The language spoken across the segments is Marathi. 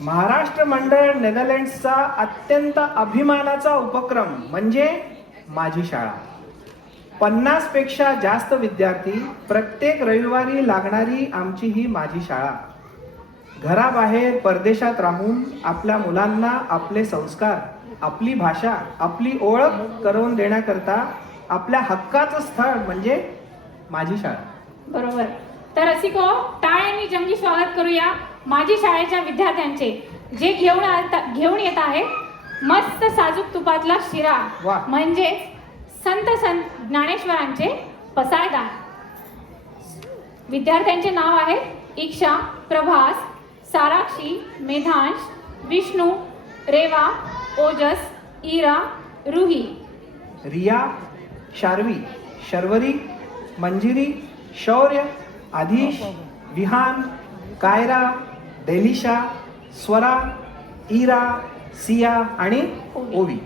महाराष्ट्र मंडळ नेदरलँड्सचा अत्यंत अभिमानाचा उपक्रम म्हणजे माझी शाळा. 50 पेक्षा जास्त विद्यार्थी, प्रत्येक रविवारी लागणारी आमची ही माझी शाळा. घराबाहेर परदेशात राहून आपल्या मुलांना आपले संस्कार, आपली भाषा, आपली ओळख करून देण्याकरता आपल्या हक्काचं स्थळ म्हणजे माझी शाळा. बरोबर. तर रसिको, टाळ्यांनी जंगी स्वागत करूया माझी शाळेच्या विद्यार्थ्यांचे, जे घेऊन येत आहेत मस्त साजूक तुपातला शिरा, म्हणजे संत ज्ञानेश्वरांचे पसायदान. विद्यार्थ्यांचे नाव आहेत इक्षा, प्रभास, साराक्षी, मेधांश, विष्णू, रेवा, ओजस, इरा, रुही. रिया, शार्वी, शर्वरी, मंजिरी, शौर्य, आधीश, विहान, कायरा, डेलिशा, स्वरा, इरा, सिया आणि ओवी.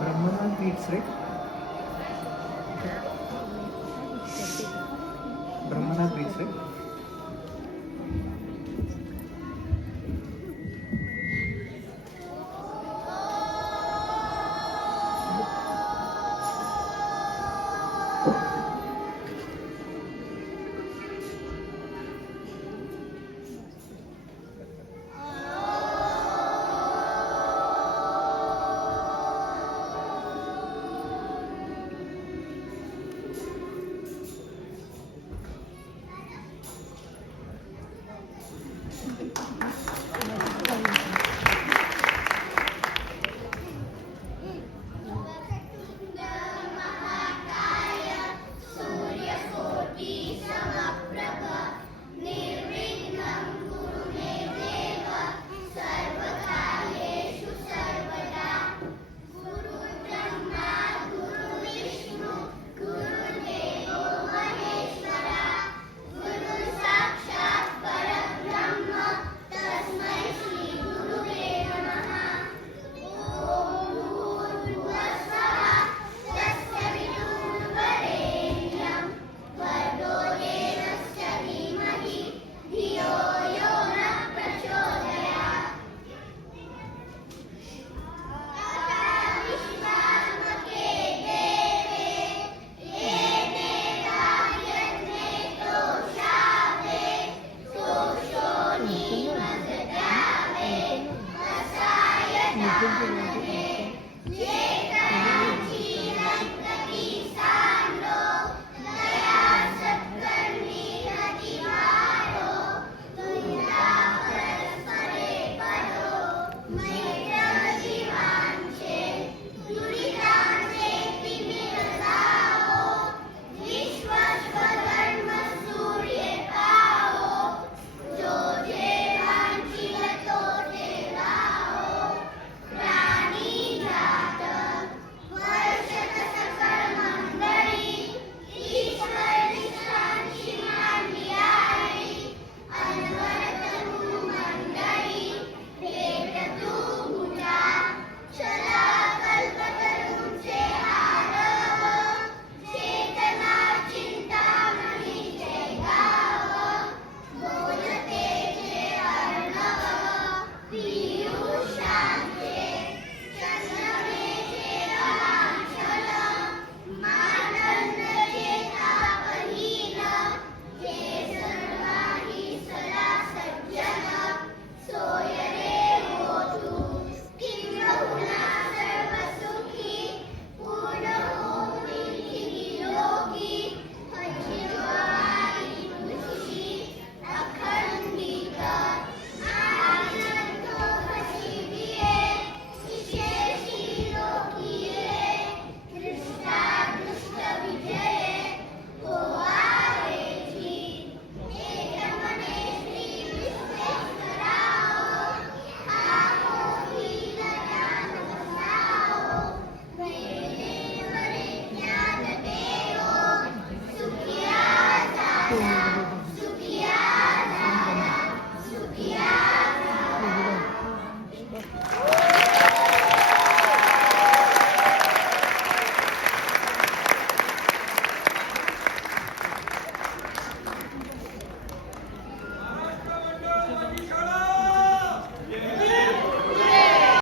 ब्रह्मनाथ बीट्स रे, ब्रह्मनाथ बीट्स रे. Thank you.